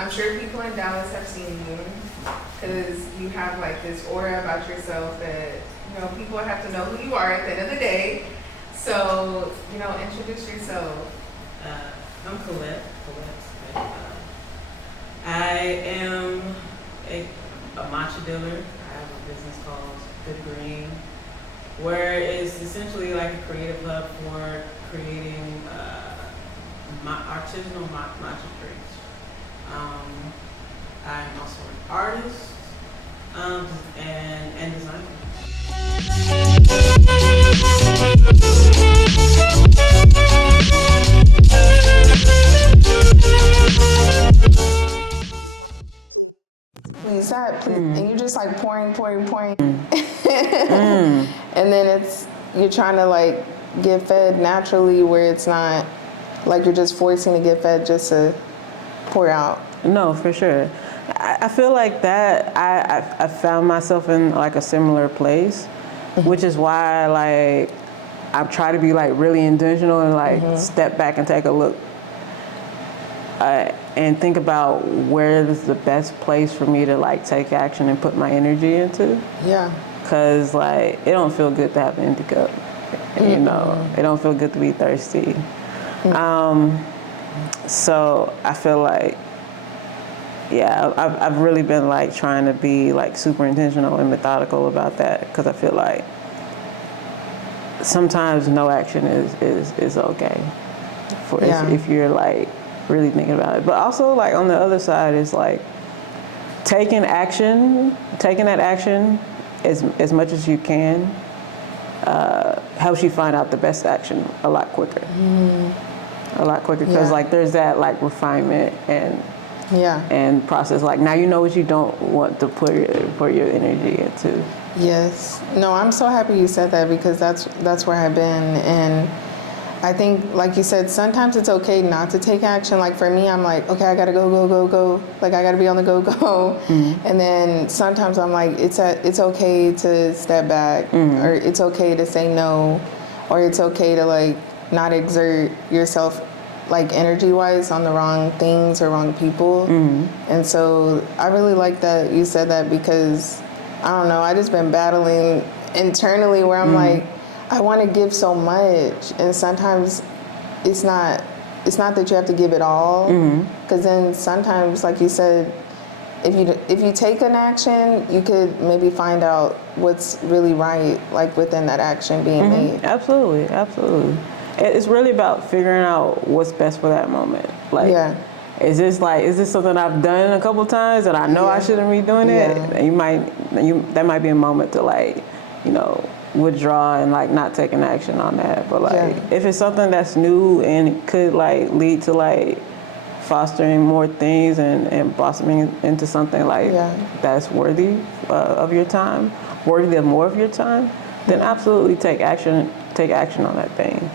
I'm sure people in Dallas have seen you because you have like this aura about yourself that, you know, people have to know who you are at the end of the day. So, you know, introduce yourself. I'm Collette. I am a matcha dealer. I have a business called Good Green, where it's essentially like a creative hub for creating artisanal matcha drinks. I'm also an artist and designer. Please, and you're just like pouring. And then you're trying to like get fed naturally where it's not like you're just forcing to get fed just to pour out. No, for sure. I feel like that I found myself in like a similar place, which is why like I try to be like really intentional and like step back and take a look and think about where is the best place for me to like take action and put my energy into. Yeah. Cause like it don't feel good to have an empty cup, you know. It don't feel good to be thirsty. So I feel like, yeah, I've really been like trying to be like super intentional and methodical about that because I feel like sometimes no action is okay for if you're like really thinking about it. But also like on the other side is like taking that action as much as you can helps you find out the best action a lot quicker. Because like there's that like refinement and process. Like now you know what you don't want to put your energy into. Yes. No, I'm so happy you said that because that's where I've been. And I think, like you said, sometimes it's okay not to take action. Like for me, I'm like, okay, I gotta go. Like I gotta be on the go. And then sometimes I'm like, it's okay to step back, or it's okay to say no, or it's okay to like not exert yourself like energy-wise on the wrong things or wrong people. And so I really like that you said that because I don't know, I just been battling internally where I'm like, I want to give so much, and sometimes it's not that you have to give it all, because then sometimes, like you said, if you take an action, you could maybe find out what's really right, like within that action being made. Absolutely. It's really about figuring out what's best for that moment. Like, is this something I've done a couple times and I know I shouldn't be doing it? And that might be a moment to like, you know, withdraw and like not taking action on that. But like if it's something that's new and could like lead to like fostering more things and blossoming into something like that's worthy of your time, worthy of more of your time, then absolutely take action on that thing.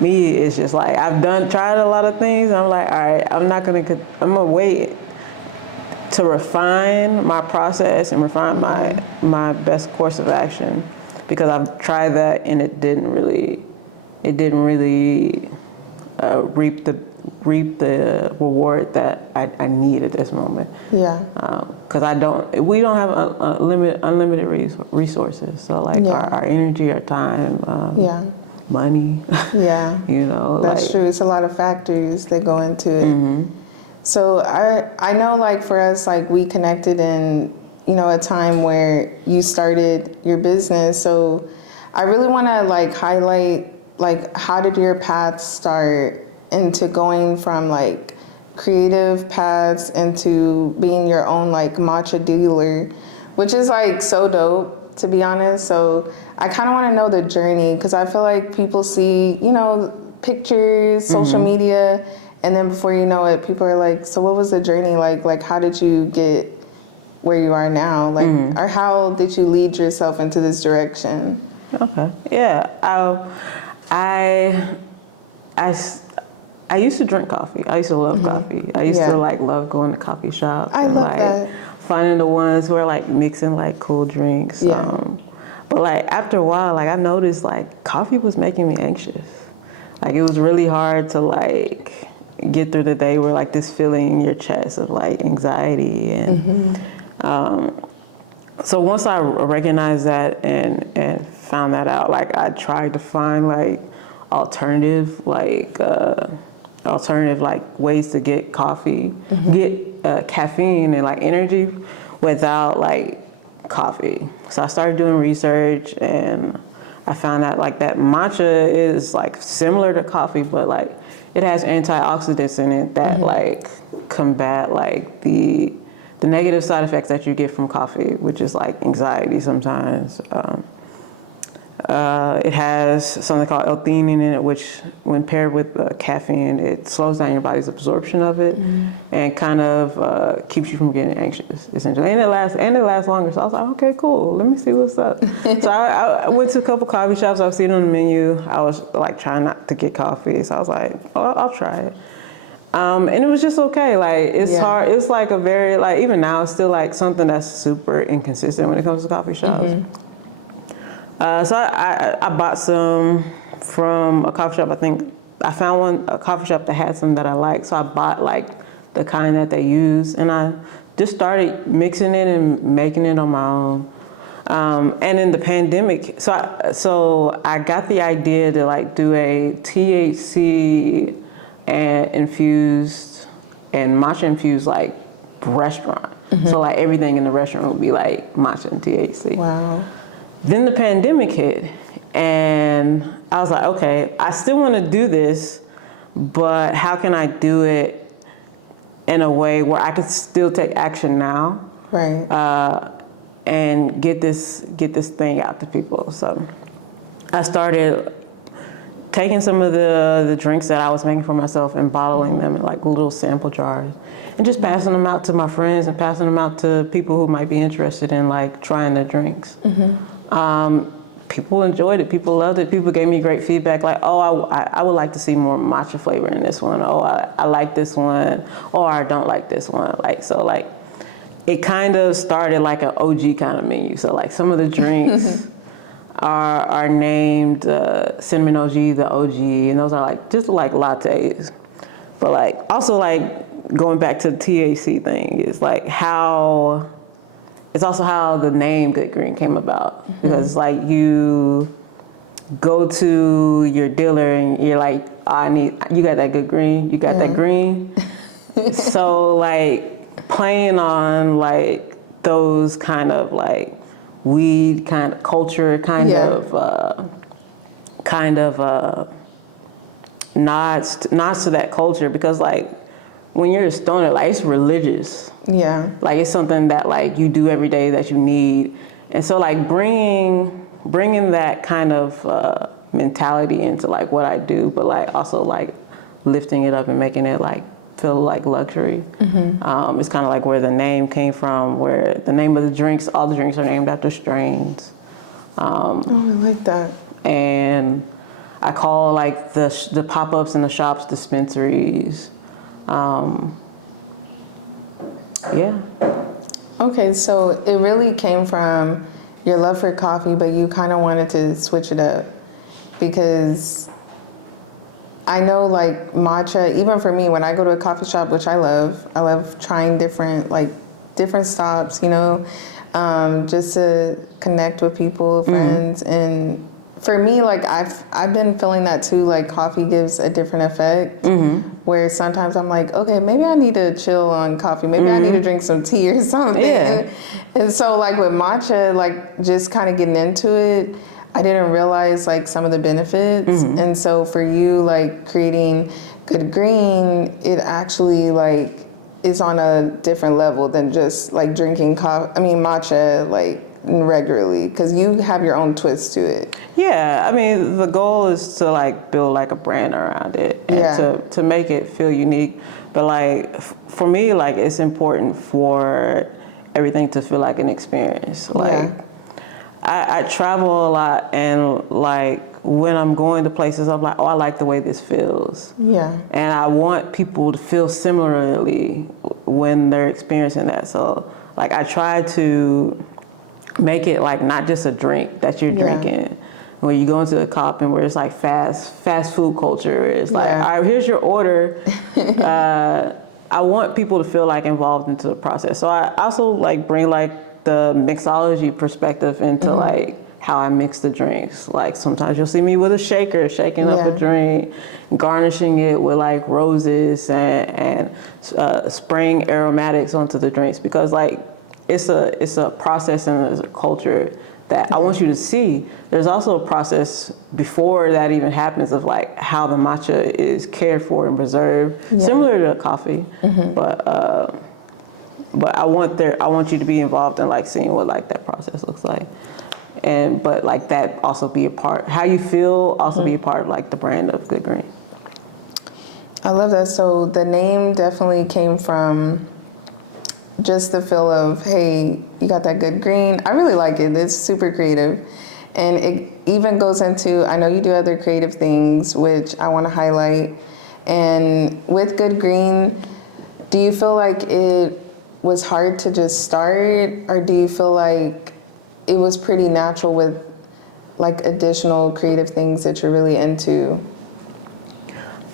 Me, it's just like I've tried a lot of things. And I'm like, all right, I'm gonna wait to refine my process and refine my best course of action, because I've tried that and it didn't really reap the reward that I need at this moment. Because we don't have unlimited resources. So like our energy, our time, money. You know, that's like, true. It's a lot of factors that go into it. So I know, like for us, like we connected in, you know, a time where you started your business. So I really want to like highlight, like, how did your path start into going from like creative paths into being your own like matcha dealer, which is like so dope, to be honest. So I kind of want to know the journey, because I feel like people see, you know, pictures, social media, and then before you know it, people are like, so what was the journey like? Like, how did you get where you are now? Like, or how did you lead yourself into this direction? Okay. Yeah. I used to drink coffee. I used to love coffee. I used to like love going to coffee shops I and love like that. finding the ones who are like mixing like cool drinks. But like after a while, like I noticed like coffee was making me anxious. Like it was really hard to like get through the day where like this feeling in your chest of like anxiety and so once I recognized that and found that out, like I tried to find like alternative like ways to get coffee, get caffeine and like energy without like coffee. So I started doing research and I found out like that matcha is like similar to coffee, but like it has antioxidants in it that like combat like the negative side effects that you get from coffee, which is like anxiety sometimes. It has something called L-theanine in it, which when paired with caffeine, it slows down your body's absorption of it and kind of keeps you from getting anxious, essentially. And it lasts longer. So I was like, okay, cool. Let me see what's up. So I went to a couple coffee shops. I was seeing on the menu. I was like trying not to get coffee. So I was like, oh, I'll try it. And it was just okay. Like it's hard. It's like a very like even now it's still like something that's super inconsistent when it comes to coffee shops. So I bought some from a coffee shop. I think I found a coffee shop that had some that I liked. So I bought like the kind that they use, and I just started mixing it and making it on my own. And in the pandemic, so I got the idea to like do a THC and infused and matcha infused like restaurant. So like everything in the restaurant would be like matcha and THC. Wow. Then the pandemic hit and I was like, okay, I still want to do this, but how can I do it in a way where I can still take action now? Right. And get this thing out to people. So I started taking some of the drinks that I was making for myself and bottling them in like little sample jars and just passing them out to my friends and passing them out to people who might be interested in like trying the drinks. People enjoyed it. People loved it. People gave me great feedback like, oh, I would like to see more matcha flavor in this one. Oh, I like this one. Or I don't like this one. Like, so like, it kind of started like an OG kind of menu. So like some of the drinks are named Cinnamon OG, the OG, and those are like just like lattes. But like also like going back to the THC thing is like it's also how the name Good Green came about. Because it's like you go to your dealer and you're like, you got that good green, you got that green. So like playing on like those kind of like weed kind of culture kind of nods to that culture, because like when you're a stoner, like it's religious. Yeah. Like it's something that like you do every day that you need. And so like bringing that kind of mentality into like what I do, but like also like lifting it up and making it like feel like luxury. It's kind of like where the name came from, where the name of the drinks, all the drinks are named after strains. Oh, I like that. And I call like the pop-ups in the shops dispensaries. Yeah. Okay, so it really came from your love for coffee, but you kind of wanted to switch it up because I know like matcha, even for me, when I go to a coffee shop, which I love trying different stops, you know, just to connect with people, friends. And for me, like I've been feeling that too, like coffee gives a different effect where sometimes I'm like, okay, maybe I need to chill on coffee. Maybe I need to drink some tea or something. Yeah. And so like with matcha, like just kind of getting into it, I didn't realize like some of the benefits. And so for you, like creating Good Green, it actually like is on a different level than just like drinking matcha like regularly, because you have your own twist to it. Yeah, I mean the goal is to like build like a brand around it and to make it feel unique. But like for me, like it's important for everything to feel like an experience. Like I travel a lot, and like when I'm going to places, I'm like, oh, I like the way this feels. Yeah. And I want people to feel similarly when they're experiencing that. So like I try to make it like not just a drink that you're drinking, when you go into the cop and where it's like fast food culture, it's like, all right, here's your order. I want people to feel like involved into the process. So I also like bring like the mixology perspective into like how I mix the drinks. Like sometimes you'll see me with a shaker, shaking up a drink, garnishing it with like roses and spraying aromatics onto the drinks, because like it's a process and it's a culture that I want you to see. There's also a process before that even happens of like how the matcha is cared for and preserved, similar to coffee, but I want you to be involved in like seeing what like that process looks like, but like that also be a part, how you feel also be a part of like the brand of Good Green. I love that. So the name definitely came from just the feel of, hey, you got that good green. I really like it. It's super creative. And it even goes into, I know you do other creative things, which I want to highlight. And with Good Green, do you feel like it was hard to just start? Or do you feel like it was pretty natural with like additional creative things that you're really into?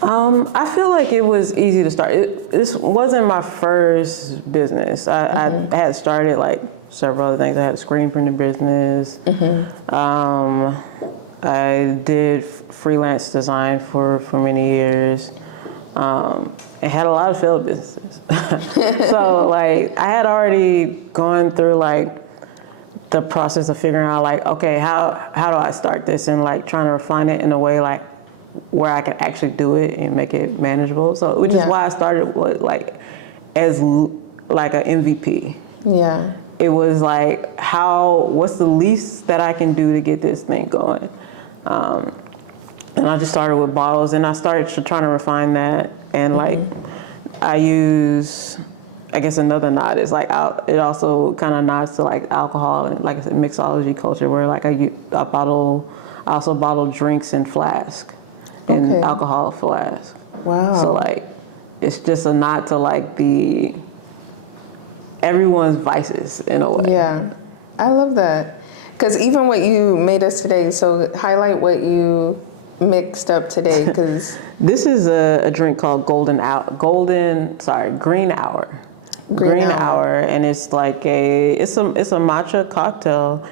I feel like it was easy to start. This wasn't my first business. I had started like several other things. I had a screen printing business. I did freelance design for many years. And had a lot of failed businesses. So like I had already gone through like the process of figuring out like, okay, how do I start this, and like trying to refine it in a way like where I can actually do it and make it manageable. So, which is why I started with like as like an MVP. Yeah. It was like, what's the least that I can do to get this thing going? And I just started with bottles, and I started trying to refine that. And like, I use, I guess another nod is like, it also kind of nods to like alcohol and like I said, mixology culture, where like I also bottle drinks in flask. In alcohol flask. Wow. So like, it's just a nod to like everyone's vices in a way. Yeah, I love that. Because even what you made us today, so highlight what you mixed up today, because this is a drink called Green Hour. Green Hour, and it's like it's a matcha cocktail.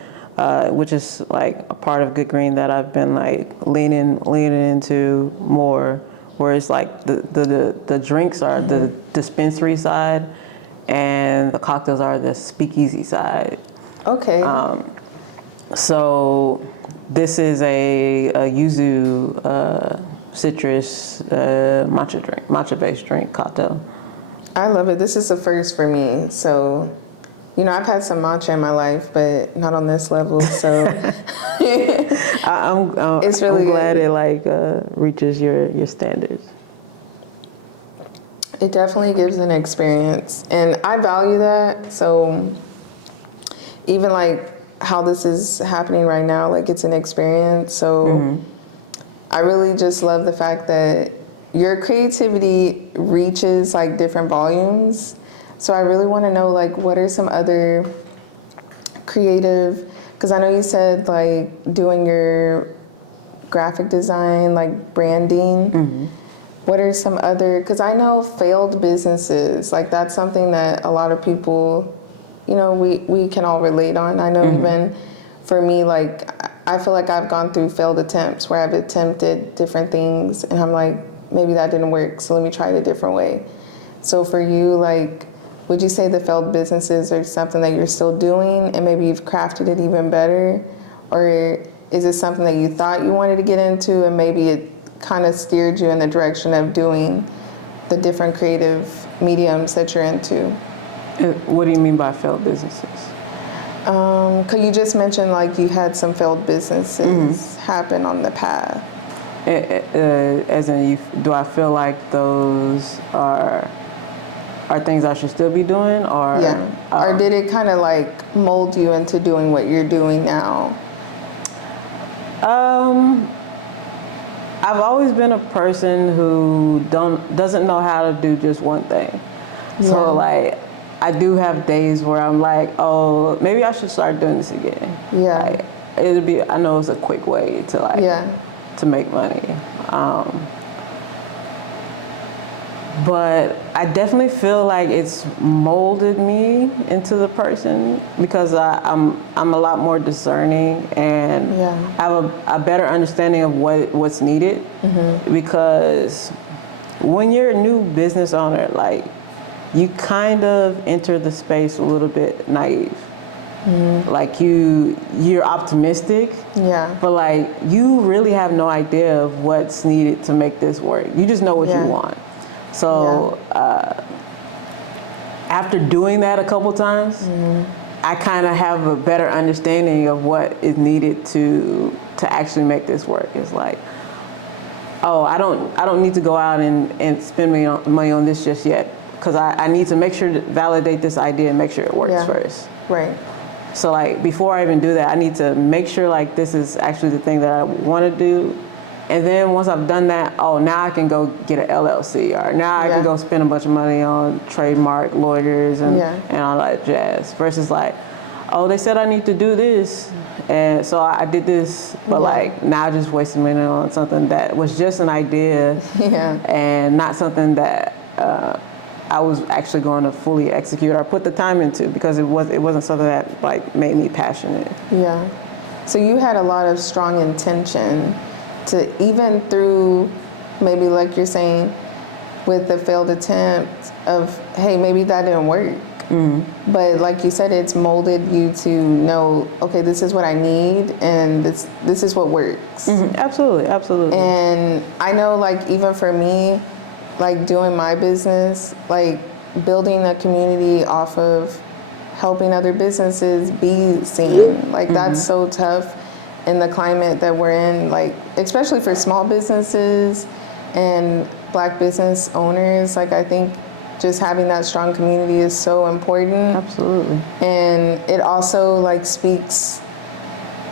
Which is like a part of Good Green that I've been like leaning into more, where it's like the drinks are the dispensary side and the cocktails are the speakeasy side. Okay. So this is a yuzu citrus matcha-based drink cocktail. I love it. This is the first for me, so. You know, I've had some matcha in my life, but not on this level. So it's really glad it like reaches your standards. It definitely gives an experience, and I value that. So even like how this is happening right now, like it's an experience. So I really just love the fact that your creativity reaches like different volumes. So I really want to know, like, what are some other creative, because I know you said, like, doing your graphic design, like, branding. What are some other, because I know failed businesses, like, that's something that a lot of people, you know, we can all relate on. I know even for me, like, I feel like I've gone through failed attempts where I've attempted different things, and I'm like, maybe that didn't work, so let me try it a different way. So for you, like, would you say the failed businesses are something that you're still doing and maybe you've crafted it even better? Or is it something that you thought you wanted to get into and maybe it kind of steered you in the direction of doing the different creative mediums that you're into? What do you mean by failed businesses? Because you just mentioned like you had some failed businesses happen on the path. As in, do I feel like those are things I should still be doing, or or did it kind of like mold you into doing what you're doing now? I've always been a person who doesn't know how to do just one thing. So like, I do have days where I'm like, oh, maybe I should start doing this again. I know it's a quick way to like, to make money. But I definitely feel like it's molded me into the person because I'm a lot more discerning and I have a better understanding of what's needed. Because when you're a new business owner, like you kind of enter the space a little bit naive. Like you're optimistic, but like you really have no idea of what's needed to make this work. You just know what you want. So after doing that a couple times, I kind of have a better understanding of what is needed to actually make this work. It's like, oh, I don't need to go out and spend money on this just yet because I need to make sure to validate this idea and make sure it works first. Right. So like before I even do that, I need to make sure like this is actually the thing that I want to do. And then once I've done that, oh, now I can go get an LLC, or now I can go spend a bunch of money on trademark lawyers and all that jazz. Versus like, oh, they said I need to do this, and so I did this, but like now I just wasted money on something that was just an idea, and not something that I was actually going to fully execute or put the time into because it wasn't something that like made me passionate. Yeah. So you had a lot of strong intention to even through maybe like you're saying with the failed attempt of, hey, maybe that didn't work. But like you said, it's molded you to know, okay, this is what I need and this is what works. Absolutely, absolutely. And I know like even for me, like doing my business, like building a community off of helping other businesses be seen, like that's so tough in the climate that we're in, like especially for small businesses and Black business owners. Like I think just having that strong community is so important. Absolutely. And it also like speaks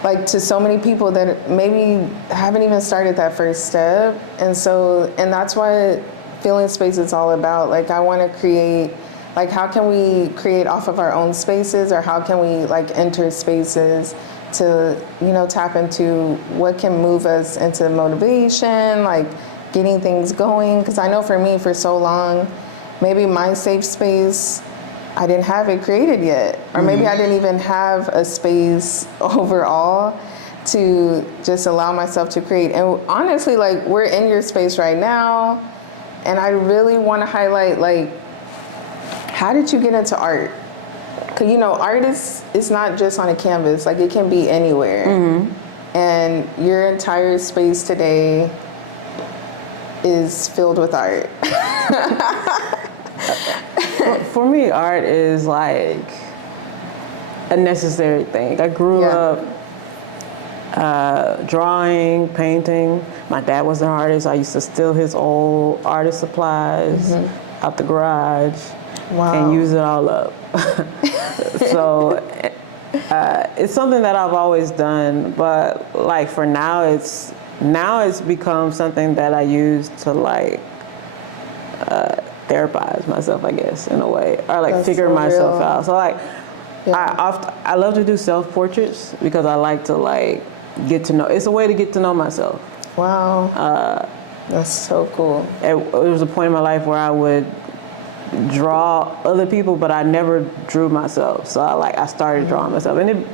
like to so many people that maybe haven't even started that first step. And that's why Feeling Space is all about. Like I want to create, like how can we create off of our own spaces, or how can we like enter spaces to, you know, tap into what can move us into motivation, like getting things going. Because I know for me, for so long, maybe my safe space, I didn't have it created yet. Or maybe I didn't even have a space overall to just allow myself to create. And honestly, like we're in your space right now. And I really want to highlight, like, how did you get into art? Because, you know, art is not just on a canvas. Like, it can be anywhere. And your entire space today is filled with art. For me, art is like a necessary thing. I grew up drawing, painting. My dad was an artist. I used to steal his old artist supplies out the garage and use it all up. So it's something that I've always done, but like for now it's become something that I use to like therapize myself, I guess, in a way, or like figure myself out. So like I love to do self-portraits because I like to like get to know. It's a way to get to know myself. Wow. That's so cool. There was a point in my life where I would draw other people, but I never drew myself. So I started drawing myself, and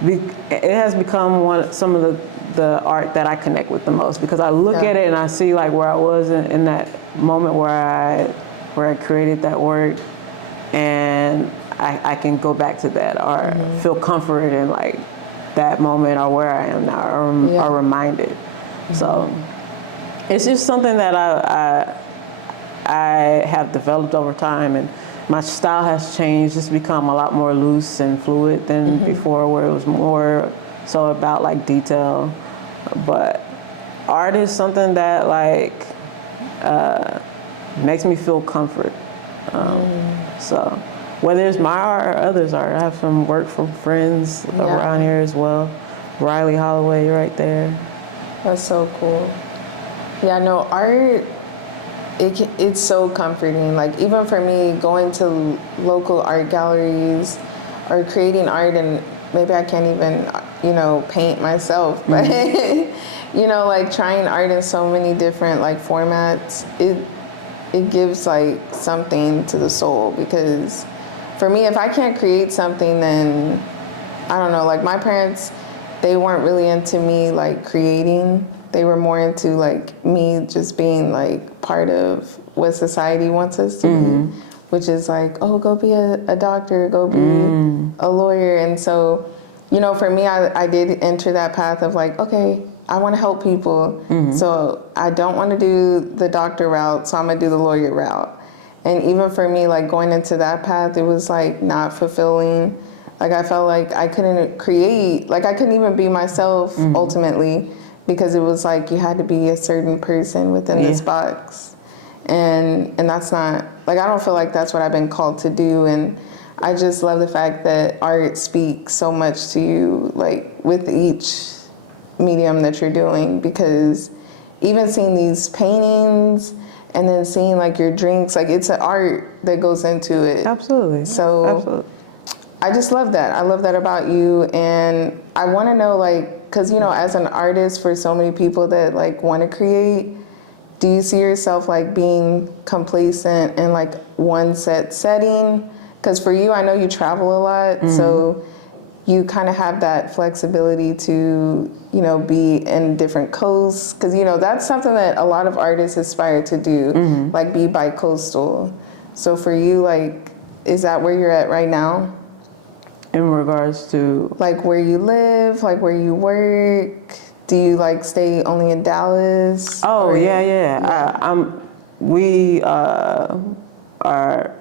it has become some of the art that I connect with the most, because I look at it and I see like where I was in that moment where I created that work, and I can go back to that or feel comfort in like that moment or where I am now, or reminded. So it's just something that I have developed over time, and my style has changed. It's become a lot more loose and fluid than before, where it was more so about like detail. But art is something that like makes me feel comfort. So whether it's my art or others' art, I have some work from friends around here as well. Riley Holloway right there. That's so cool. Yeah, no, art, it's so comforting. Like even for me, going to local art galleries or creating art, and maybe I can't even you know, paint myself, but you know, like trying art in so many different like formats, it gives like something to the soul, because for me, if I can't create something, then I don't know, like my parents, they weren't really into me like creating. They were more into like me just being like part of what society wants us to be, which is like, oh, go be a doctor, go be a lawyer. And so, you know, for me, I did enter that path of like, okay, I want to help people. So I don't want to do the doctor route, so I'm going to do the lawyer route. And even for me, like going into that path, it was like not fulfilling. Like I felt like I couldn't create, like I couldn't even be myself ultimately, because it was like you had to be a certain person within this box. And that's not, like I don't feel like that's what I've been called to do. And I just love the fact that art speaks so much to you, like with each medium that you're doing, because even seeing these paintings and then seeing like your drinks, like it's an art that goes into it. Absolutely. So absolutely. I just love that. I love that about you. And I want to know, like, because, you know, as an artist, for so many people that like want to create, do you see yourself like being complacent in like one set setting? Because for you, I know you travel a lot, so you kind of have that flexibility to, you know, be in different coasts. Because, you know, that's something that a lot of artists aspire to do, like be bi-coastal. So for you, like, is that where you're at right now? In regards to? Like where you live, like where you work? Do you like stay only in Dallas? Oh, yeah. We are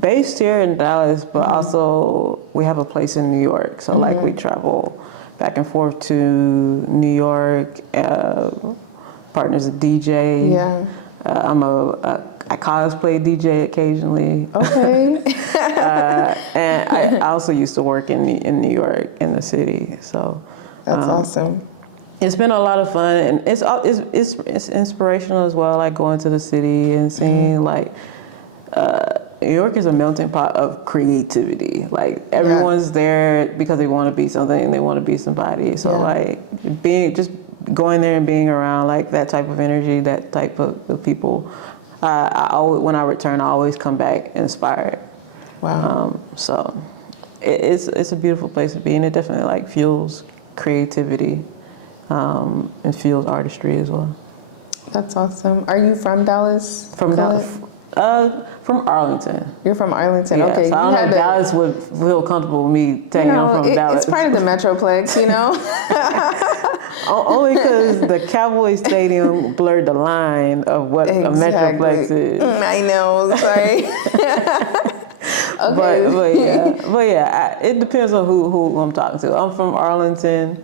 based here in Dallas, but also we have a place in New York. So like we travel back and forth to New York, partners a DJ. Yeah. I cosplay DJ occasionally. Okay. And I also used to work in New York, in the city. So that's awesome. It's been a lot of fun, and it's inspirational as well. Like going to the city and seeing like New York is a melting pot of creativity. Like everyone's there because they want to be something and they want to be somebody. So like going there and being around like that type of energy, that type of people. When I return, I always come back inspired. Wow. So it's a beautiful place to be, and it definitely like fuels creativity and fuels artistry as well. That's awesome. Are you from Dallas? From Arlington. You're from Arlington, okay. So I don't know if Dallas would feel comfortable with me saying I'm from Dallas. It's part of the Metroplex, you know? Only because the Cowboy Stadium blurred the line of what a Metroplex is. I know, sorry. Okay. But yeah, it depends on who I'm talking to. I'm from Arlington,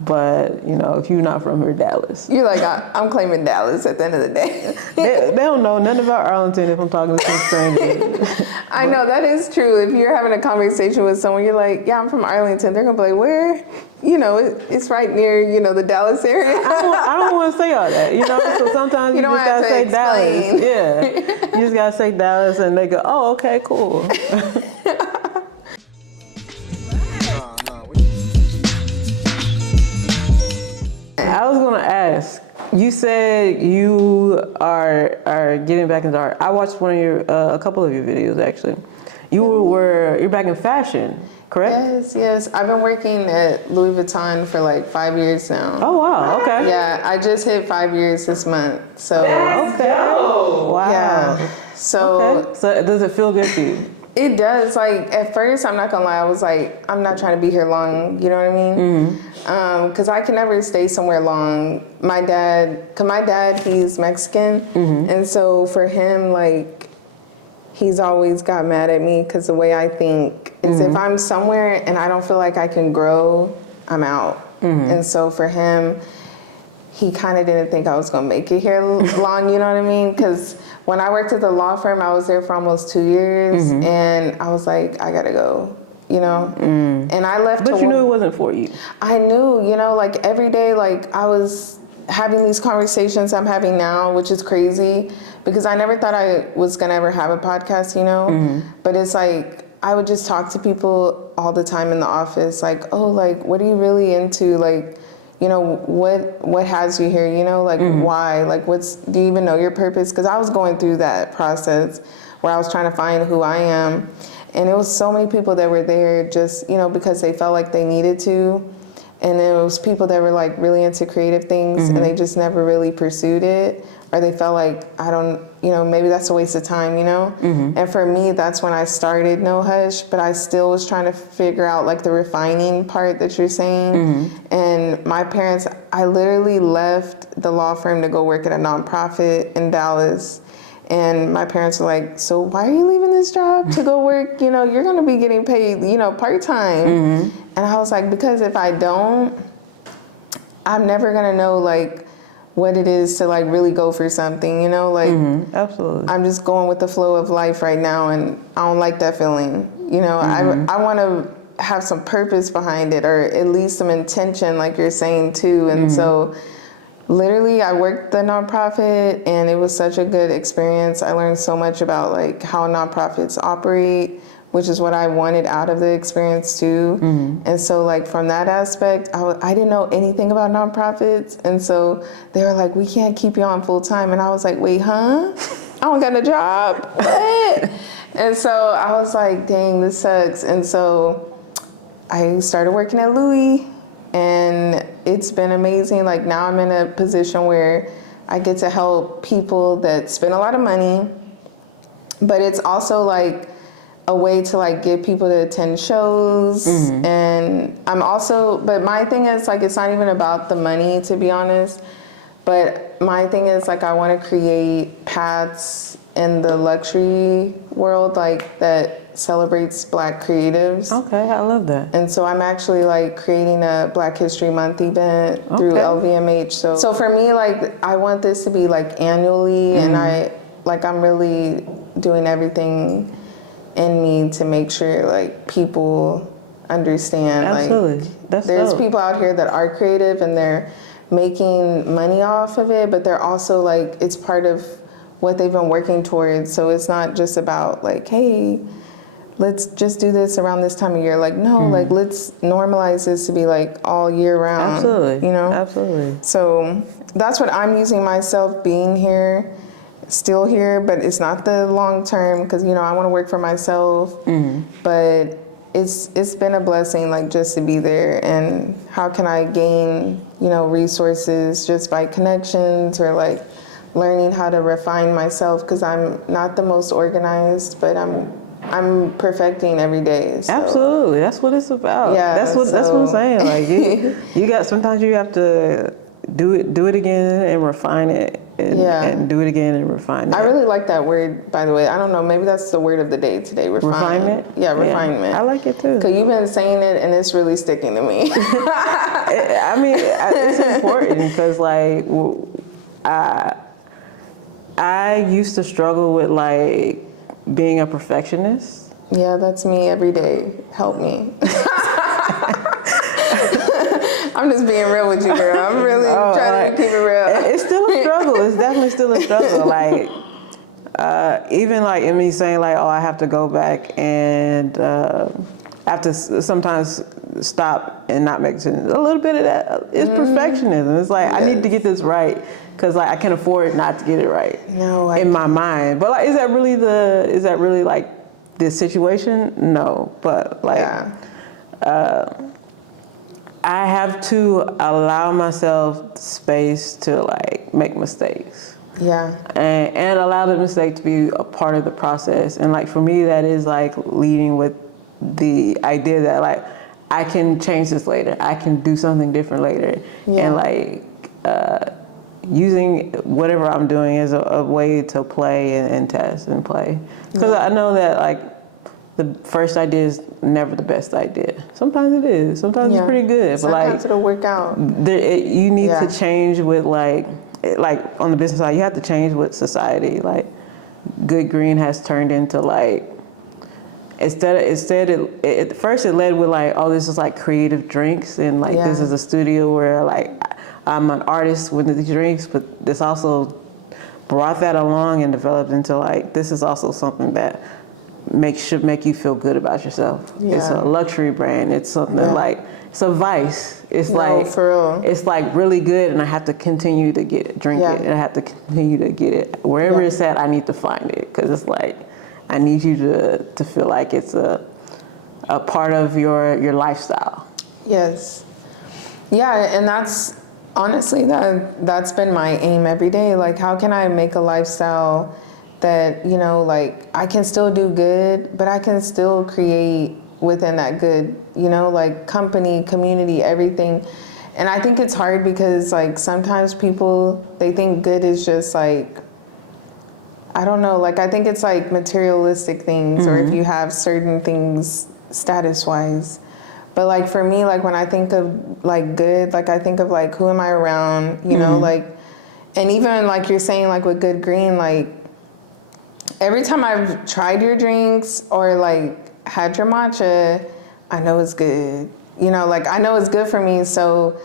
but you know, if you're not from here, Dallas. You're like, I'm claiming Dallas at the end of the day. they don't know nothing about Arlington if I'm talking to some stranger. I know, that is true. If you're having a conversation with someone, you're like, yeah, I'm from Arlington. They're going to be like, where? You know, it's right near, you know, the Dallas area. I don't want to say all that, you know? So sometimes you just got to say Dallas. Yeah. You just got to say Dallas and they go, oh, okay, cool. I was going to ask, you said you are getting back into art. I watched a couple of your videos actually. You're back in fashion, correct? Yes. I've been working at Louis Vuitton for like 5 years now. Oh wow, okay. Yeah, I just hit 5 years this month. So okay. Wow. Yeah. So does it feel good to you? It does. Like at first, I'm not gonna lie, I was like, I'm not trying to be here long. You know what I mean? Because I can never stay somewhere long. My dad, he's Mexican, and so for him, like, he's always got mad at me because the way I think is if I'm somewhere and I don't feel like I can grow, I'm out. And so for him, he kind of didn't think I was going to make it here long, you know what I mean? Because when I worked at the law firm, I was there for almost 2 years, and I was like, I got to go, you know? And I left. But you knew it wasn't for you. I knew, you know, like every day, like I was having these conversations I'm having now, which is crazy, because I never thought I was going to ever have a podcast, you know? But it's like, I would just talk to people all the time in the office, like, oh, like, what are you really into? Like, you know, what has you here? You know, like, why? Like, do you even know your purpose? Because I was going through that process where I was trying to find who I am. And it was so many people that were there just, you know, because they felt like they needed to. And then it was people that were like really into creative things and they just never really pursued it. Or they felt like, you know, maybe that's a waste of time, you know? And for me, that's when I started No Hush, but I still was trying to figure out like the refining part that you're saying. And my parents, I literally left the law firm to go work at a nonprofit in Dallas. And my parents were like, so why are you leaving this job to go work? You know, you're going to be getting paid, you know, part-time. And I was like, because if I don't, I'm never going to know like what it is to like really go for something, you know, like absolutely. I'm just going with the flow of life right now. And I don't like that feeling, you know, I want to have some purpose behind it, or at least some intention, like you're saying too. And so literally, I worked the nonprofit, and it was such a good experience. I learned so much about like how nonprofits operate, which is what I wanted out of the experience too. And so like from that aspect, I didn't know anything about nonprofits. And so they were like, we can't keep you on full time. And I was like, wait, huh? I don't got a job. What? And so I was like, dang, this sucks. And so I started working at Louis. And it's been amazing. Like now I'm in a position where I get to help people that spend a lot of money, but it's also like a way to like get people to attend shows. And but my thing is like, it's not even about the money, to be honest. But my thing is like, I want to create paths in the luxury world, like that celebrates Black creatives. Okay, I love that. And so I'm actually like creating a Black History Month event through LVMH. So for me, like I want this to be like annually, and I'm really doing everything in me to make sure like people understand. Absolutely. Like there's people out here that are creative and they're making money off of it, but they're also like, it's part of what they've been working towards. So it's not just about like, hey, let's just do this around this time of year. Like, no, like let's normalize this to be like all year round. Absolutely. You know? Absolutely. So that's what I'm using myself being here, still here, but it's not the long term, because, you know, I want to work for myself. But it's been a blessing, like just to be there. And how can I gain, you know, resources just by connections, or like learning how to refine myself, because I'm not the most organized, but I'm perfecting every day. So. Absolutely, that's what it's about. Yeah, that's what I'm saying. Like you got, sometimes you have to do it again and refine it, and do it again and refine it. I really like that word, by the way. I don't know, maybe that's the word of the day today. Refinement. Yeah, refinement. I like it too. Because you've been saying it and it's really sticking to me. I mean, it's important because like I used to struggle with like being a perfectionist. Yeah, that's me every day. Help me. I'm just being real with you, girl. I'm really trying to keep it real. It's still a struggle. It's definitely still a struggle. Like, even like in me saying like, oh, I have to go back and I have to sometimes stop and not make sense. A little bit of that is perfectionism. It's like, I need to get this right, because like I can't afford not to get it right. In my mind. But like, is that really like this situation? No, but like, I have to allow myself space to like make mistakes. Yeah. And allow the mistake to be a part of the process. And like for me, that is like leading with the idea that like I can change this later. I can do something different later. Yeah. And like using whatever I'm doing as a way to play and test and play. Because I know that like the first idea is never the best idea. Sometimes it is. Sometimes it's pretty good. Sometimes but like it'll work out. You need to change with like on the business side, you have to change with society. Like Good Green has turned into like, at first it led with like, oh, this is like creative drinks, and like this is a studio where like I'm an artist with these drinks, but this also brought that along and developed into like, this is also something that should make you feel good about yourself. Yeah. It's a luxury brand. It's something like, it's a vice. It's for real. It's like really good, and I have to continue to drink it, and I have to continue to get it. Wherever it's at, I need to find it, because it's like, I need you to feel like it's a part of your lifestyle. Yes. Yeah, and that's honestly that's been my aim every day. Like, how can I make a lifestyle that, you know, like, I can still do good, but I can still create within that good, you know, like company, community, everything. And I think it's hard because, like, sometimes people, they think good is just like, I don't know, like, I think it's like materialistic things, or if you have certain things status-wise. But like for me, like when I think of like good, like I think of like, who am I around, you know, like, and even like you're saying, like with Good Green, like every time I've tried your drinks or like had your matcha, I know it's good, you know, like I know it's good for me. So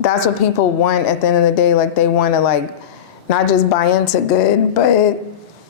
that's what people want at the end of the day. Like they want to like not just buy into good, but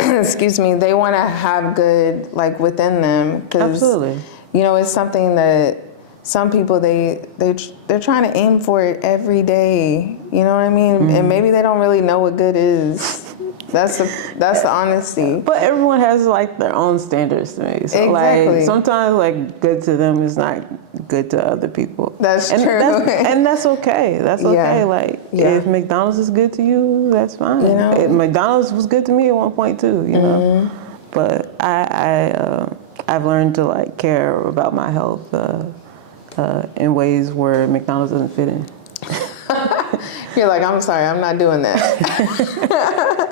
excuse me, they want to have good like within them. Absolutely. You know, it's something that some people, they're trying to aim for it every day. You know what I mean? And maybe they don't really know what good is. That's the honesty. But everyone has like their own standards to me. So Exactly. like sometimes like good to them is not good to other people. That's true. And that's okay. That's okay. Yeah. Like Yeah. if McDonald's is good to you, that's fine. You know? McDonald's was good to me at one point too, you know. But I've learned to like care about my health in ways where McDonald's doesn't fit in. You're like, I'm sorry, I'm not doing that.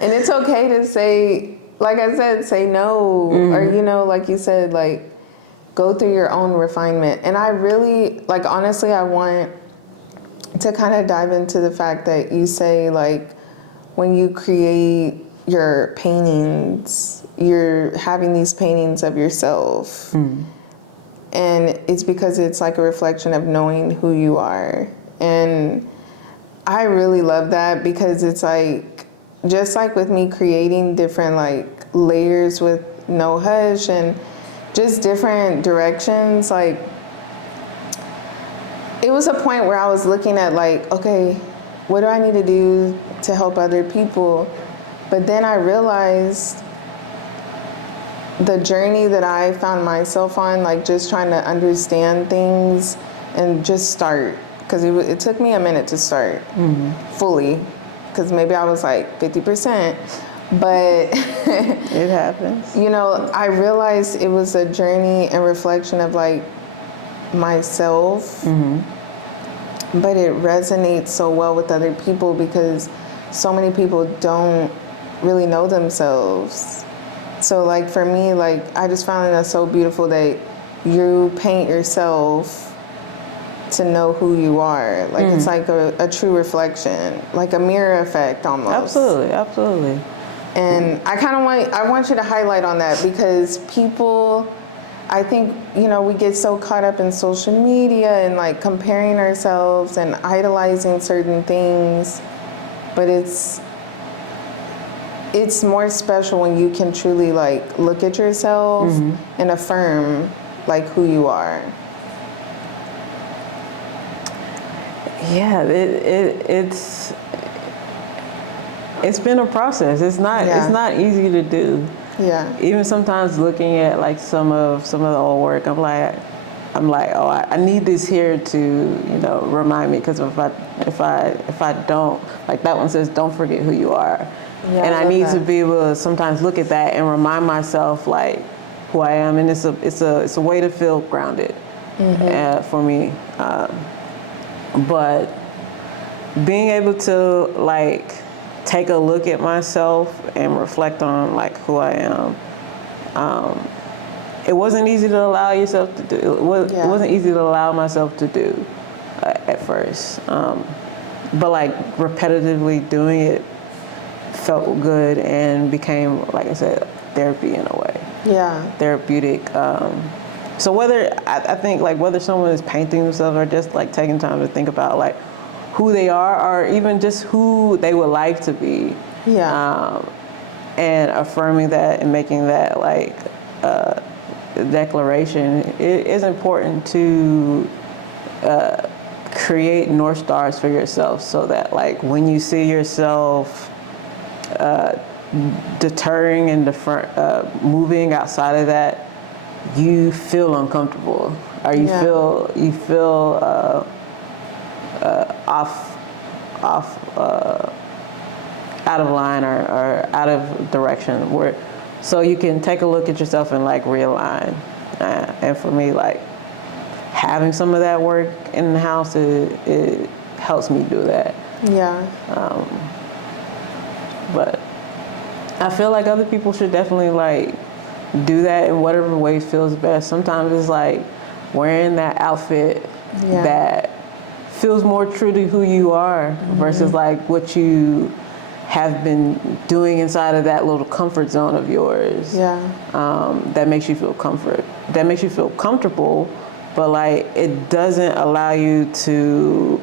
And it's okay to say, like I said, say no. Or, you know, like you said, like, go through your own refinement. And I really, like, honestly, I want to kind of dive into the fact that you say, like, when you create your paintings, you're having these paintings of yourself. And it's because it's like a reflection of knowing who you are. And I really love that, because it's like, just like with me creating different like layers with No Hush and just different directions, like it was a point where I was looking at like, okay, what do I need to do to help other people? But then I realized the journey that I found myself on, like just trying to understand things and just start. Because it took me a minute to start fully, because maybe I was like 50%, but it happens. You know, I realized it was a journey and reflection of like myself, but it resonates so well with other people because so many people don't really know themselves. So like for me, like I just found that so beautiful that you paint yourself to know who you are. Like it's like a true reflection, like a mirror effect almost. Absolutely, absolutely. And I want you to highlight on that, because people, I think, you know, we get so caught up in social media and like comparing ourselves and idolizing certain things, but it's more special when you can truly like look at yourself and affirm like who you are. Yeah, it's been a process. It's not easy to do. Yeah. Even sometimes looking at like some of the old work, I'm like, oh, I need this here to, you know, remind me, because if I don't, like that one says, don't forget who you are. Yeah, and I need to be able to sometimes look at that and remind myself like who I am, and it's a way to feel grounded for me. But being able to like take a look at myself and reflect on like who I am, it wasn't easy to allow yourself to do. It wasn't easy to allow myself to do at first, but like repetitively doing it felt good and became, like I said, therapy in a way. Yeah, therapeutic. So I think like whether someone is painting themselves or just like taking time to think about like who they are, or even just who they would like to be. Yeah. And affirming that and making that like declaration, it is important to create North Stars for yourself, so that like when you see yourself deterring and moving outside of that, you feel uncomfortable, or you feel out of line or out of direction, so you can take a look at yourself and like realign. And for me, like having some of that work in the house, it helps me do that. Yeah. But I feel like other people should definitely like do that in whatever way feels best. Sometimes it's like wearing that outfit that feels more true to who you are versus like what you have been doing inside of that little comfort zone of yours. Yeah. That makes you feel comfortable, but like it doesn't allow you to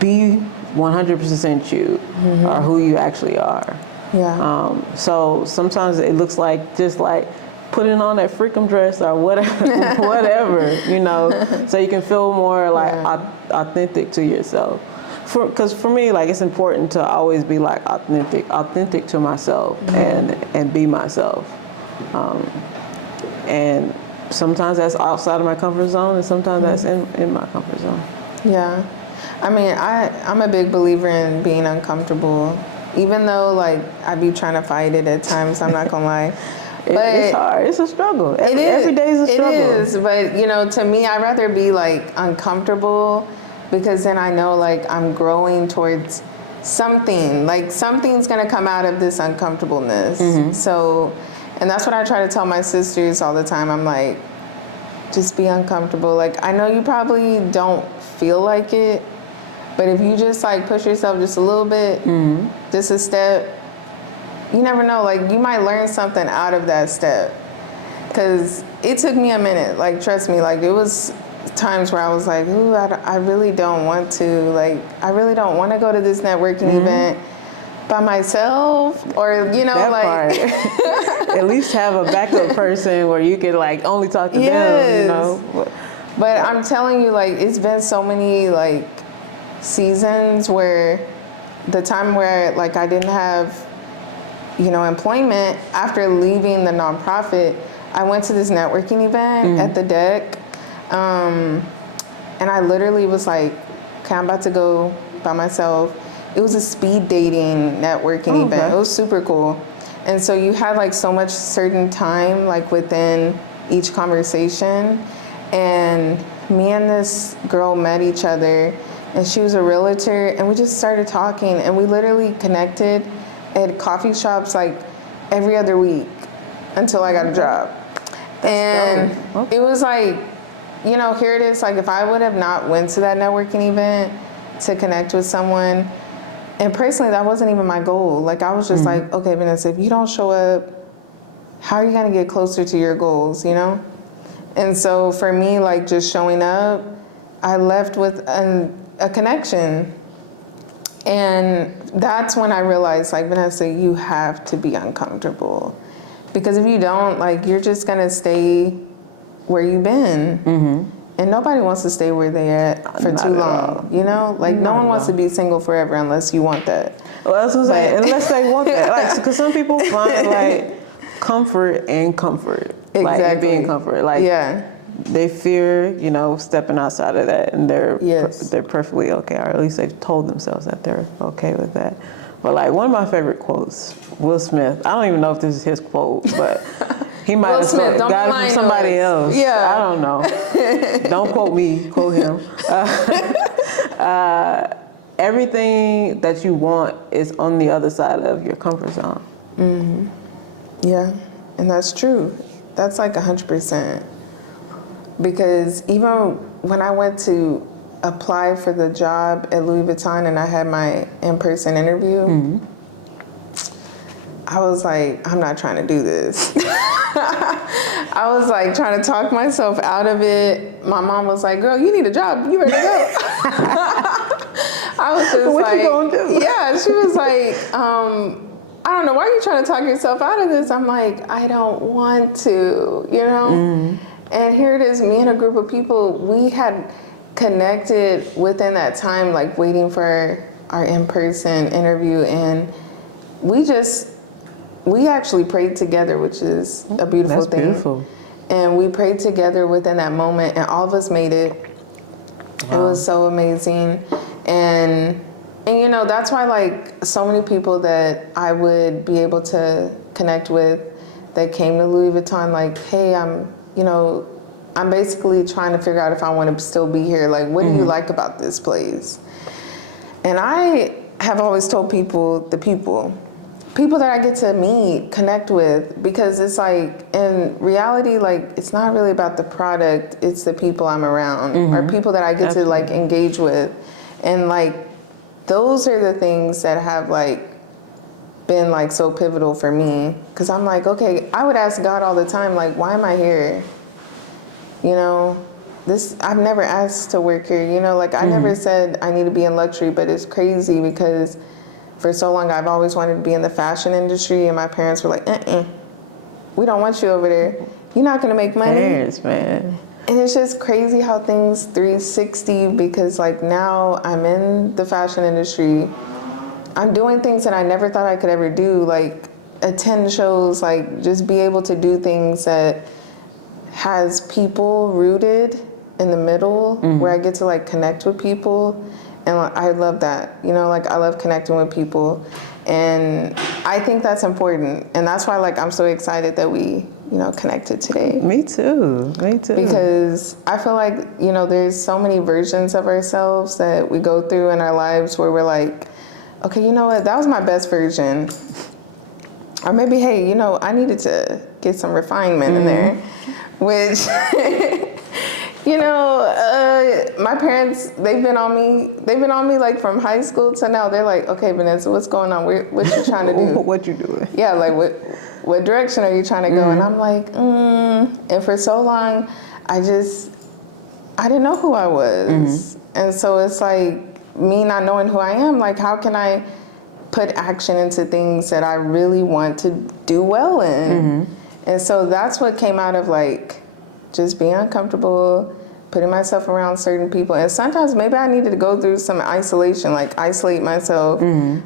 be 100% you or who you actually are. Yeah. So sometimes it looks like just like putting on that freakum dress or whatever, you know, so you can feel more like authentic to yourself. Because for me, like it's important to always be like authentic to myself and be myself. And sometimes that's outside of my comfort zone, and sometimes that's in my comfort zone. Yeah. I mean, I'm a big believer in being uncomfortable, even though like I be trying to fight it at times, I'm not gonna lie. But it's hard. It's a struggle. Every day is a struggle. It is, but you know, to me, I'd rather be like uncomfortable, because then I know like I'm growing towards something. Like something's gonna come out of this uncomfortableness. So, and that's what I try to tell my sisters all the time. I'm like, just be uncomfortable. Like I know you probably don't feel like it, but if you just like push yourself just a little bit, just a step, you never know, like you might learn something out of that step. Because it took me a minute, like trust me, like it was times where I was like, ooh, I really don't want to, like I really don't want to go to this networking event by myself, or you know, that like part. At least have a backup person where you can like only talk to them, you know. But I'm telling you, like it's been so many like seasons where the time where like I didn't have, you know, employment after leaving the nonprofit, I went to this networking event at the deck. And I literally was like, okay, I'm about to go by myself. It was a speed dating networking event. It was super cool. And so you had like so much certain time like within each conversation. And me and this girl met each other, and she was a realtor, and we just started talking, and we literally connected at coffee shops like every other week until I got a job. And it was like, you know, here it is, like if I would have not went to that networking event to connect with someone, and personally that wasn't even my goal. Like I was just like, okay, Vanessa, if you don't show up, how are you gonna get closer to your goals, you know? And so for me, like just showing up, I left with a connection. And that's when I realized, like, Vanessa, you have to be uncomfortable. Because if you don't, like, you're just gonna stay where you've been. And nobody wants to stay where they're at for too long, you know? Like, no one wants to be single forever unless you want that. Well, that's what I'm saying, unless they want that. Like, because some people find, like, comfort in comfort. Exactly. Like, in being comfort. Like, they fear, you know, stepping outside of that, and they're perfectly okay, or at least they've told themselves that they're okay with that. But like one of my favorite quotes, Will Smith. I don't even know if this is his quote, but he might have got it from somebody else. Yeah, I don't know. Don't quote me, quote him. Everything that you want is on the other side of your comfort zone. Yeah, and that's true. That's like 100%. Because even when I went to apply for the job at Louis Vuitton and I had my in-person interview, I was like, I'm not trying to do this. I was like trying to talk myself out of it. My mom was like, girl, you need a job. You ready to go? I was just what you gonna do? Yeah, she was like, I don't know, why are you trying to talk yourself out of this? I'm like, I don't want to, you know? And here it is, me and a group of people, we had connected within that time, like waiting for our in-person interview, and we actually prayed together, which is a beautiful thing. That's beautiful. And we prayed together within that moment, and all of us made it. Wow. It was so amazing. And you know, that's why, like, so many people that I would be able to connect with that came to Louis Vuitton, like, hey, I'm basically trying to figure out if I want to still be here. Like, what do you like about this place? And I have always told people that I get to meet, connect with, because it's like, in reality, like, it's not really about the product, it's the people I'm around, or people that I get to, like, engage with. And, like, those are the things that have, like, been, like, so pivotal for me. Because I'm like, okay, I would ask God all the time, like, why am I here? You know, I've never asked to work here, you know, like, I never said I need to be in luxury, but it's crazy because for so long I've always wanted to be in the fashion industry, and my parents were like, we don't want you over there. You're not going to make money. Parents, man. And it's just crazy how things 360, because, like, now I'm in the fashion industry. I'm doing things that I never thought I could ever do, like attend shows, like just be able to do things that has people rooted in the middle, where I get to, like, connect with people. And I love that, you know, like, I love connecting with people. And I think that's important. And that's why, like, I'm so excited that we, you know, connected today. Me too. Because I feel like, you know, there's so many versions of ourselves that we go through in our lives where we're like, okay, you know what, that was my best version. Or maybe, hey, you know, I needed to get some refinement in there, which, you know, my parents, they've been on me like from high school to now. They're like, okay, Vanessa, what's going on? What you trying to do? What you doing? Yeah, like what direction are you trying to go? And I'm like, and for so long, I didn't know who I was. And so it's like, me not knowing who I am, like, how can I put action into things that I really want to do well in? And so that's what came out of, like, just being uncomfortable, putting myself around certain people. And sometimes maybe I needed to go through some isolation, like isolate myself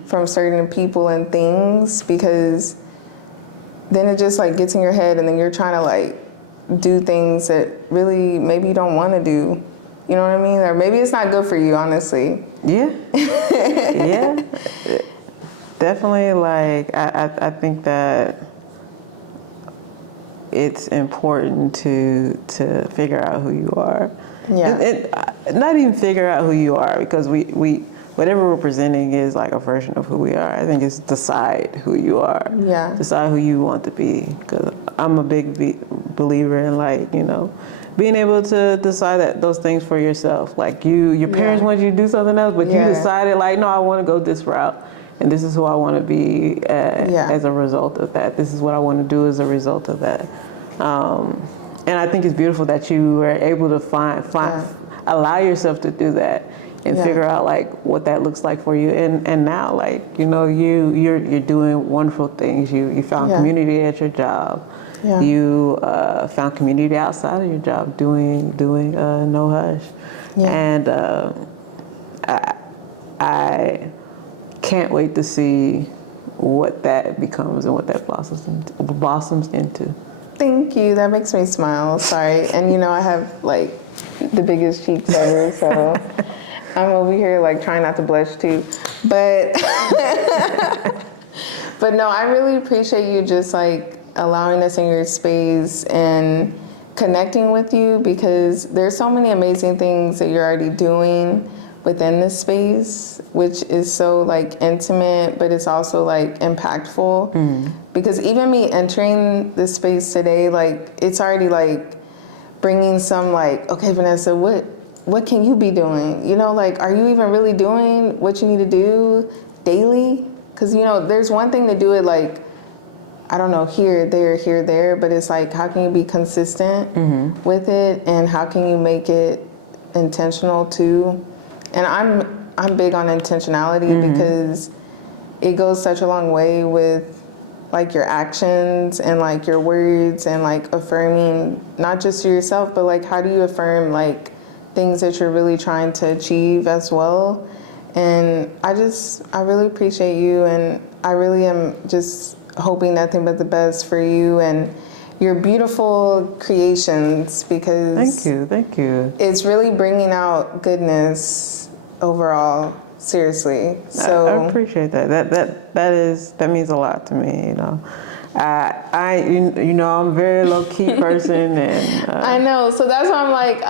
from certain people and things, because then it just, like, gets in your head, and then you're trying to, like, do things that really maybe you don't want to do. You know what I mean? Or maybe it's not good for you, honestly. Yeah. Yeah. Definitely, like, I think that it's important to figure out who you are. Yeah. And not even figure out who you are, because we whatever we're presenting is like a version of who we are. I think it's decide who you are. Yeah. Decide who you want to be. Because I'm a big believer in, like, you know, being able to decide those things for yourself. Like, your parents want you to do something else, but you decided, like, no, I want to go this route, and this is who I want to be as a result of that. This is what I want to do as a result of that. And I think it's beautiful that you were able to allow yourself to do that and figure out, like, what that looks like for you. And now, like, you know, you're doing wonderful things. You found community at your job. Yeah. You found community outside of your job doing No Hush. Yeah. And I can't wait to see what that becomes and what that blossoms into. Thank you. That makes me smile. Sorry. And, you know, I have, like, the biggest cheeks ever, so I'm over here, like, trying not to blush too. But but no, I really appreciate you just, like, allowing us in your space and connecting with you, because there's so many amazing things that you're already doing within this space, which is so, like, intimate, but it's also, like, impactful. Because even me entering this space today, like, it's already, like, bringing some, like, okay, Vanessa, what can you be doing? You know, like, are you even really doing what you need to do daily? Because, you know, there's one thing to do it, like, I don't know, here, there, but it's like, how can you be consistent with it, and how can you make it intentional too? And I'm big on intentionality, because it goes such a long way with like your actions and like your words and like affirming not just yourself, but like how do you affirm like things that you're really trying to achieve as well. And I really appreciate you, and I really am just hoping nothing but the best for you and your beautiful creations, because Thank you. It's really bringing out goodness overall. Seriously. So I appreciate that. That means a lot to me. You know, I'm a very low key person, and I know. So that's why I'm like,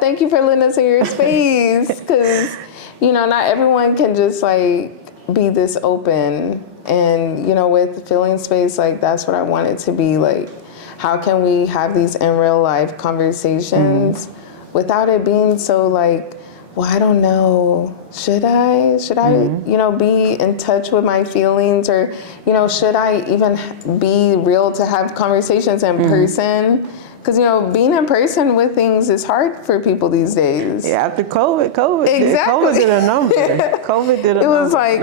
thank you for letting us in your space, because not everyone can just like be this open. And with Feeling Space, like that's what I want it to be. Like, how can we have these in real life conversations without it being so like, well, I don't know, should I, be in touch with my feelings, or, should I even be real to have conversations in person? Because, being in person with things is hard for people these days. Yeah, after COVID, Exactly. COVID did a number. COVID did a number. It was like,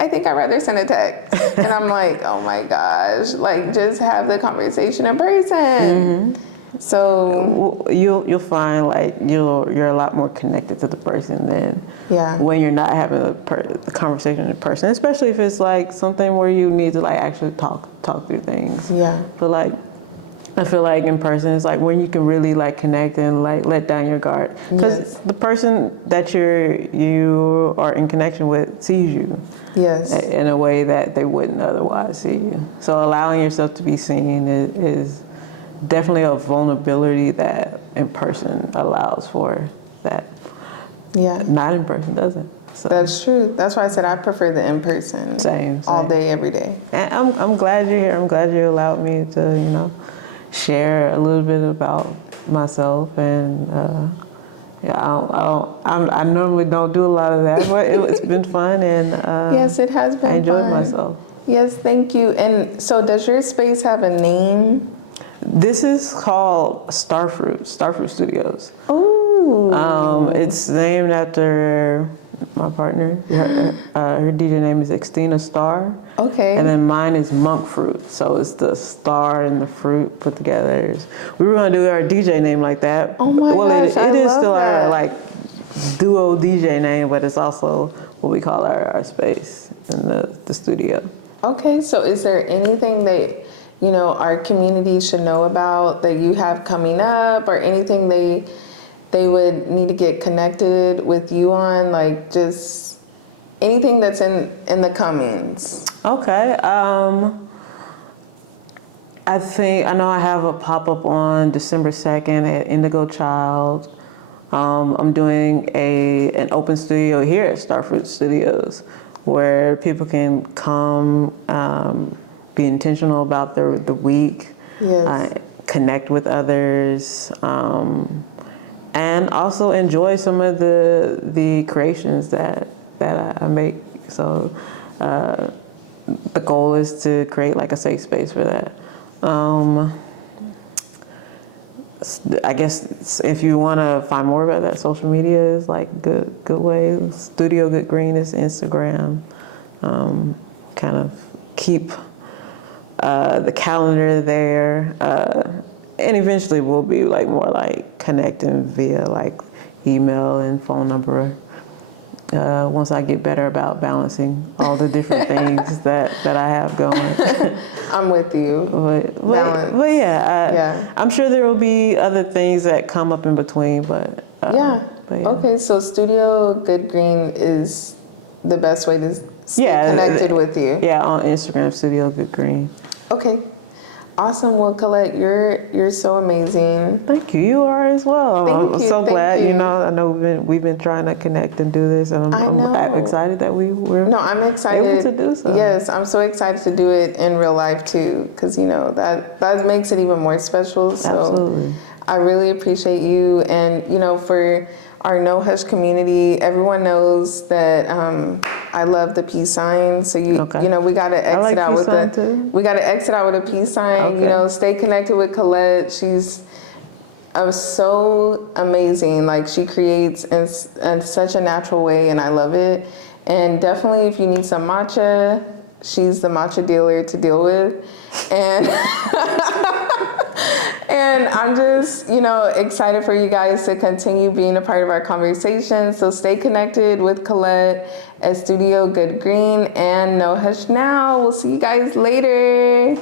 I think I'd rather send a text. And I'm like, oh my gosh, like just have the conversation in person. So you'll find like you're a lot more connected to the person than when you're not having the conversation in person, especially if it's like something where you need to like actually talk through things. But I feel like in person it's like when you can really like connect and like let down your guard, because the person that you are in connection with sees you in a way that they wouldn't otherwise see you. So allowing yourself to be seen is definitely a vulnerability that in person allows for that. Not in person doesn't. So. That's true. That's why I said I prefer the in person. Same. All day, every day. And I'm glad you're here. I'm glad you allowed me to share a little bit about myself, and I normally don't do a lot of that, but it's been fun, and yes, it has been. I enjoyed fun. myself. Yes, thank you. And so, does your space have a name? This is called Starfruit Studios. Oh. It's named after my partner. Her DJ name is Xtina Star. Okay. And then mine is Monk Fruit. So it's the star and the fruit put together. We were gonna do our DJ name like that. Oh my gosh, it is still that. our like duo DJ name, but it's also what we call our space in the studio. Okay, so is there anything that our community should know about that you have coming up, or anything they would need to get connected with you on, like just anything that's in the comings? Okay. I know I have a pop-up on December 2nd at Indigo Child. I'm doing an open studio here at Starfruit Studios where people can come, be intentional about the week, connect with others, and also enjoy some of the creations that I make. So the goal is to create like a safe space for that. I guess if you want to find more about that, social media is like good way. Studio Good Green is Instagram. Kind of keep the calendar there, and eventually we'll be like more like connecting via like email and phone number. Once I get better about balancing all the different things that I have going. I'm with you. But yeah, I'm sure there will be other things that come up in between, but yeah. Okay, so Studio Good Green is the best way to stay connected with you. Yeah, on Instagram, Studio Good Green. Okay. Awesome. Well, Collette, you're so amazing. Thank you. You are as well. I'm so glad. You. I know we've been trying to connect and do this, and I'm excited that I'm excited able to do so. Yes, I'm so excited to do it in real life too, because that makes it even more special. So absolutely. I really appreciate you, and for our No Hush community, everyone knows that I love the peace sign. So we got to exit out with a peace sign. Okay. Stay connected with Collette. She's so amazing. Like she creates in such a natural way, and I love it. And definitely if you need some matcha, she's the matcha dealer to deal with. And and I'm just, excited for you guys to continue being a part of our conversation. So stay connected with Collette at Studio Good Green and No Hush Now. We'll see you guys later.